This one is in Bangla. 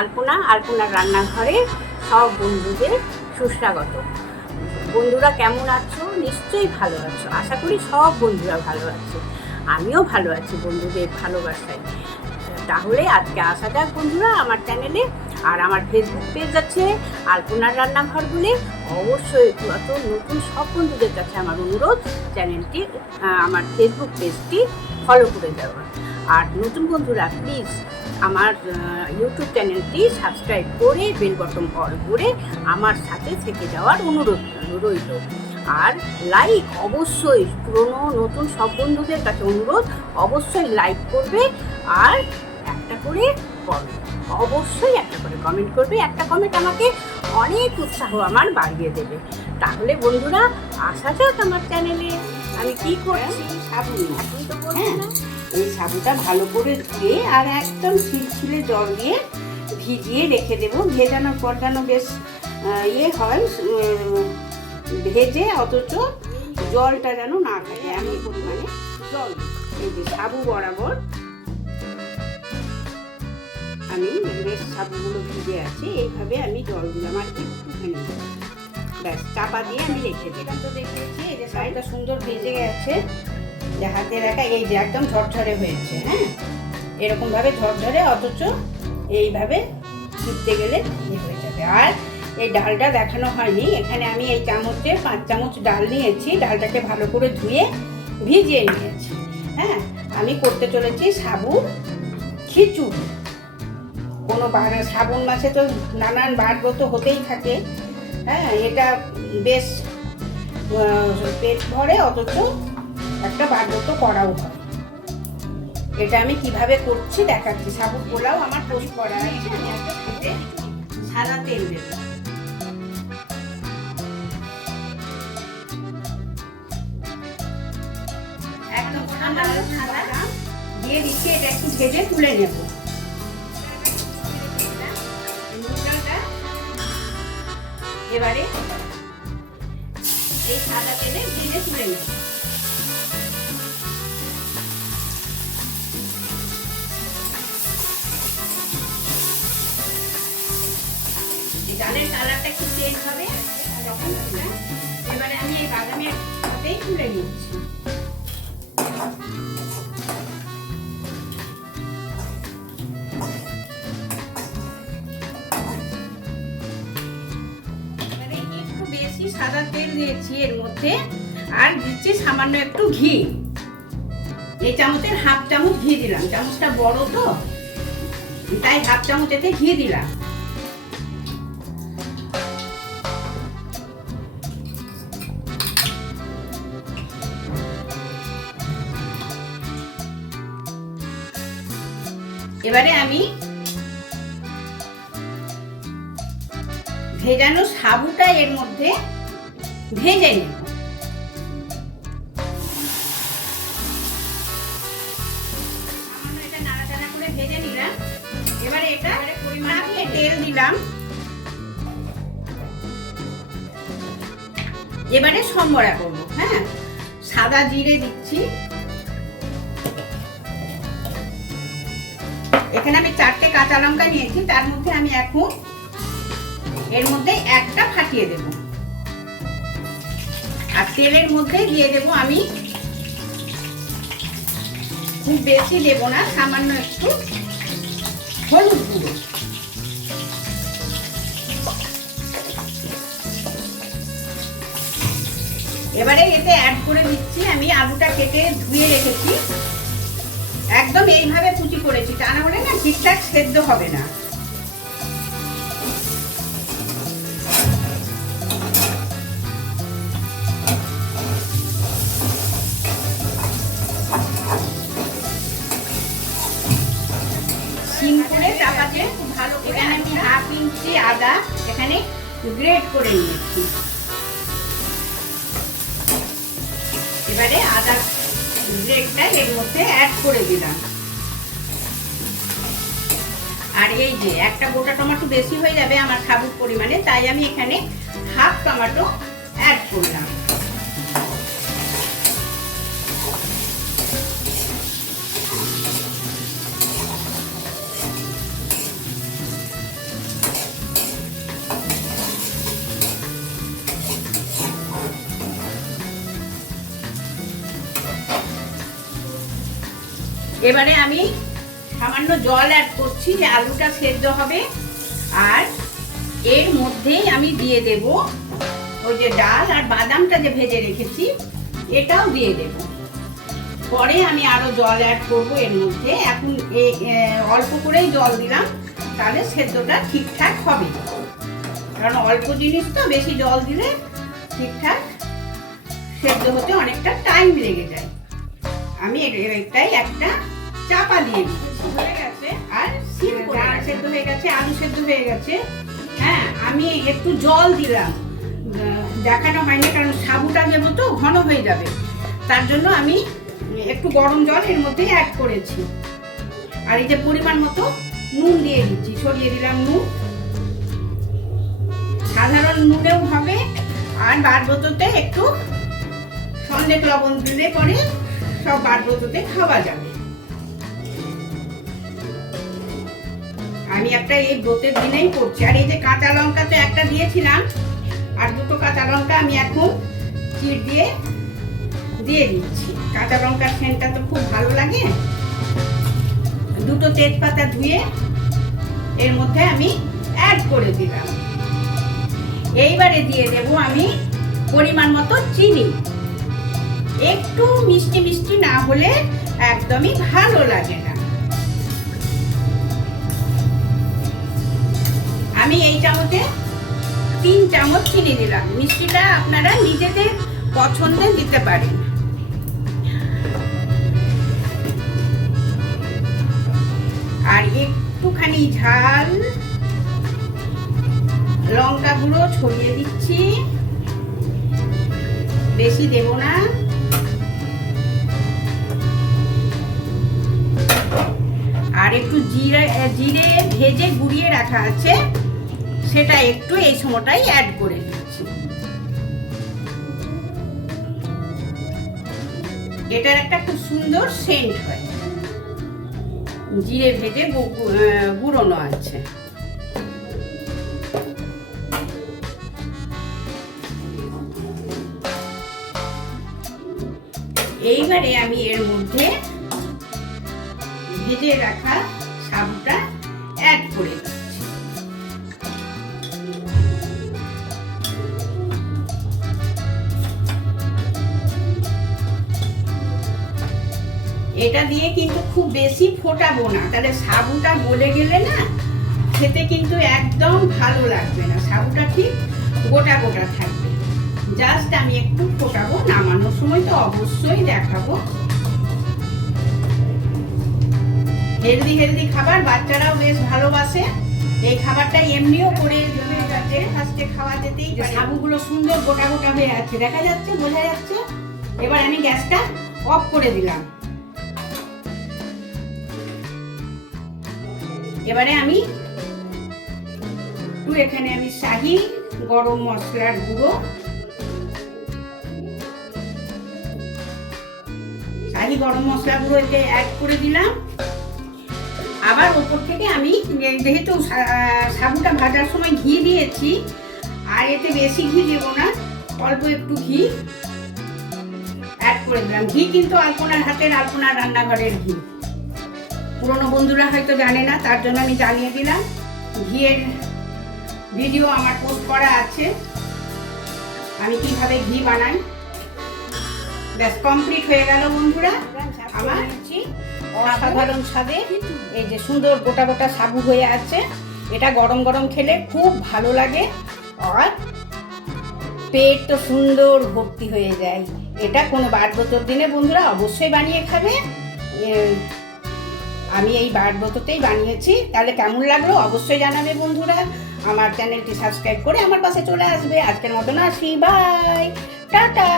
আলপনা, আলপনার রান্নাঘরে সব বন্ধুদের সুস্বাগত। বন্ধুরা কেমন আছো? নিশ্চয়ই ভালো আছো। আশা করি সব বন্ধুরা ভালো আছে। আমিও ভালো আছি বন্ধুদের ভালোবাসায়। তাহলে আজকে আসা যাক বন্ধুরা আমার চ্যানেলে আর আমার ফেসবুক পেজ আছে, আলপনার রান্নাঘর বলে। অবশ্যই যত নতুন সব বন্ধুদের কাছে আমার অনুরোধ চ্যানেলটি আমার ফেসবুক পেজটি ফলো করে দেওয়া। আর নতুন বন্ধুরা প্লিজ আমার ইউটিউব চ্যানেলটি সাবস্ক্রাইব করে বেল বটন অল করে আমার সাথে থেকে যাওয়ার অনুরোধ রইল। আর লাইক অবশ্যই পুরনো নতুন সব বন্ধুদের কাছে অনুরোধ অবশ্যই লাইক করবে আর একটা করে অবশ্যই একটা করে কমেন্ট করবে। একটা কমেন্ট আমাকে অনেক উৎসাহ আমার বাড়িয়ে দেবে। তাহলে বন্ধুরা আসা যাক আমার চ্যানেলে আমি কি করছি? সাবুন এখন তো বলছি হ্যাঁ। না। এই সাবুটা ভালো করে ধুয়ে আর একদম ছিলছিলে জল দিয়ে ভিজিয়ে রেখে দেবো। ভেজানোর পর যেন বেশ ইয়ে হয় ভেজে অথচ জলটা যেন না থাকে এমন পরিমাণে জল এই যে সাবু বরাবর। আমি বেশ সাবুগুলো ভিজে আছে, এইভাবে আমি জল দিলাম আর একটুখানি ব্যাস, চাপা দিয়ে আমি রেখে দিলাম তো দেখেছি, এই যে সাইডটা সুন্দর ভেজে গেছে। যে হাতে রাখা, এই যে একদম ঝরঝরে হয়েছে হ্যাঁ? এরকম ভাবে ঝরঝরে, অথচ এইভাবে টিপতে গেলে ইয়ে হয়ে যাবে। আর এই ডালটা দেখানো হয়নি। এখানে আমি এই চামচে পাঁচ চামচ ডাল নিয়েছি। ডালটাকে ভালো করে ধুয়ে ভিজিয়ে নিয়েছি হ্যাঁ? আমি করতে চলেছি সাবু খিচুড়ি। কোনো শ্রাবণ মাসে তো নানান বারব্রত হতেই থাকে হ্যাঁ? এটা বেশ পেট ভরে, অথচ একটা বারব্রত করাও হয়। এটা আমি কীভাবে করছি দেখাচ্ছি। সাবুর পোলাও আমার পোস্ট করা আছে। আমি একটা সাদা তেল দেব। দিয়ে এটা একটু তুলে এবারে এই সাদা তেলে ভেজে তুলে নেব। ডালের কালারটা একটু চেঞ্জ হবে এবারে আমি এই বাদামের সাথেই তুলে নিচ্ছি। সাদা তেল দিয়েছি এর মধ্যে। আর দিচ্ছি সামান্য একটু ঘি। এই চামচের হাফ চামচ ঘি দিলাম। চামচটা বড় তো, তাই হাফ চামচ এতে ঘি দিলাম। এবারে আমি ভেজানো সাবুটা এর মধ্যে ভেজে নেব। এবারে সম্বরা করব হ্যাঁ? সাদা জিরে দিচ্ছি। এখানে আমি চারটে কাঁচা লঙ্কা নিয়েছি, তার মধ্যে আমি এখন এর মধ্যে একটা ফাটিয়ে দেব। আর তেলের মধ্যে দিয়ে দেব আমি খুব বেশি দেব না, সামান্য একটু। হলুদ এবারে এতে অ্যাড করে দিচ্ছি আমি আলুটা কেটে ধুয়ে রেখেছি। একদম এইভাবে কুচি করেছি। তা না হলে না ঠিকঠাক সেদ্ধ হবে না। এবারে আদা গ্রেটটা এর মধ্যে অ্যাড করে দিলাম। আর এই যে একটা গোটা টমেটো বেশি হয়ে যাবে আমার সাবুর পরিমাণে, তাই আমি এখানে হাফ টমেটো অ্যাড করলাম। এবারে আমি সামান্য জল অ্যাড করছি যে আলুটা সেদ্ধ হবে। আর এর মধ্যেই আমি দিয়ে দেব ওই যে ডাল আর বাদামটা যে ভেজে রেখেছি, এটাও দিয়ে দেব। পরে আমি আরও জল অ্যাড করব এর মধ্যে। এখন অল্প করেই জল দিলাম, তাহলে সেদ্ধটা ঠিকঠাক হবে। কারণ অল্প জিনিস তো, বেশি জল দিলে ঠিকঠাক সেদ্ধ হতে অনেকটা টাইম লেগে যায়। আমি এটাই একটা চাপা দিয়ে দিচ্ছি হয়ে গেছে। আর সিম ডাল সেদ্ধ হয়ে গেছে আলু সেদ্ধ হয়ে গেছে। হ্যাঁ আমি একটু জল দিলাম। দেখানো হয়নি কারণ সাবুটা দেবো তো ঘন হয়ে যাবে। তার জন্য আমি একটু গরম জল এর মধ্যে অ্যাড করেছি। আর এই যে পরিমাণ মতো নুন দিয়ে দিচ্ছি ছড়িয়ে দিলাম নুন। সাধারণ নুনেও হবে আর বার বারবততে একটু সন্দেহ লবণ দিলে পরে সব বারবততে খাওয়া যাবে। আমি একটা এই ব্রতের দিনেই করছি। আর এই যে কাঁচা লঙ্কা তো একটা দিয়েছিলাম, আর দুটো কাঁচা লঙ্কা আমি এখন চিড় দিয়ে দিয়ে দিচ্ছি। কাঁচা লঙ্কার সেন্টটা তো খুব ভালো লাগে। দুটো তেজপাতা ধুয়ে এর মধ্যে আমি অ্যাড করে দিলাম। এইবারে দিয়ে দেব আমি পরিমাণ মতো চিনি। একটু মিষ্টি মিষ্টি না হলে একদমই ভালো লাগে না। আমি এই চামচে তিন চামচ চিনি দিলাম। মিষ্টিটা আপনারা নিজেদের পছন্দে দিতে পারেন। আর একটুখানি ঝাল, লঙ্কা গুঁড়ো ছড়িয়ে দিচ্ছি। বেশি দেব না। জিরে জিরে ভেজে গুঁড়িয়ে রাখা আছে, সেটা একটু এই সময়টাই অ্যাড করে দিচ্ছি এটার একটা খুব সুন্দর সেন্ট হয়। জিরে ভেজে গুঁড়োনো আছে। এইবারে আমি এর মধ্যে ভেজে রাখা এটা দিয়ে কিন্তু খুব বেশি ফোটাবো না। তাহলে সাবুটা গলে গেলে না খেতে কিন্তু একদম ভালো লাগবে না। সাবুটা ঠিক গোটা গোটা থাকবে। জাস্ট আমি একটু ফোটাবো নামানোর সময় তো অবশ্যই দেখাবো। হেলদি হেলদি খাবার বাচ্চারাও বেশ ভালোবাসে। এই খাবারটা এমনিও করে যাচ্ছে ফার্স্টে খাওয়া যেতেই সাবুগুলো সুন্দর গোটা গোটা হয়ে আছে দেখা যাচ্ছে বোঝা যাচ্ছে। এবার আমি গ্যাসটা অফ করে দিলাম। এবারে আমি একটু এখানে আমি শাহি, গরম মশলার গুঁড়ো। শাহি, গরম মশলা গুঁড়ো এতে অ্যাড করে দিলাম। আবার ওপর থেকে আমি, যেহেতু সাবুটা ভাজার সময় ঘি দিয়েছি, আর এতে বেশি ঘি দেবো না, অল্প একটু ঘি অ্যাড করে দিলাম। ঘি কিন্তু আলপনার হাতের, আলপনার রান্নাঘরের ঘি। পুরনো বন্ধুরা হয়তো জানে না, তার জন্য আমি জানিয়ে দিলাম। ঘিয়ের ভিডিও আমার পোস্ট করা আছে। আমি কীভাবে ঘি বানাই। ব্যাস কমপ্লিট হয়ে গেল বন্ধুরা। আমার অসাধারণ স্বাদে এই যে সুন্দর গোটা গোটা সাবু হয়ে আছে। এটা গরম গরম খেলে খুব ভালো লাগে। আর পেট তো সুন্দর ভর্তি হয়ে যায়। এটা কোনো বারবতর দিনে বন্ধুরা অবশ্যই বানিয়ে খাবে। আমি এই বার ব্রততেই বানিয়েছি। তাহলে কেমন লাগল অবশ্যই জানাবে বন্ধুরা। আমার চ্যানেলটি সাবস্ক্রাইব করে আমার পাশে চলে আসবে। আজকের মতন আসি। বাই। টাটা।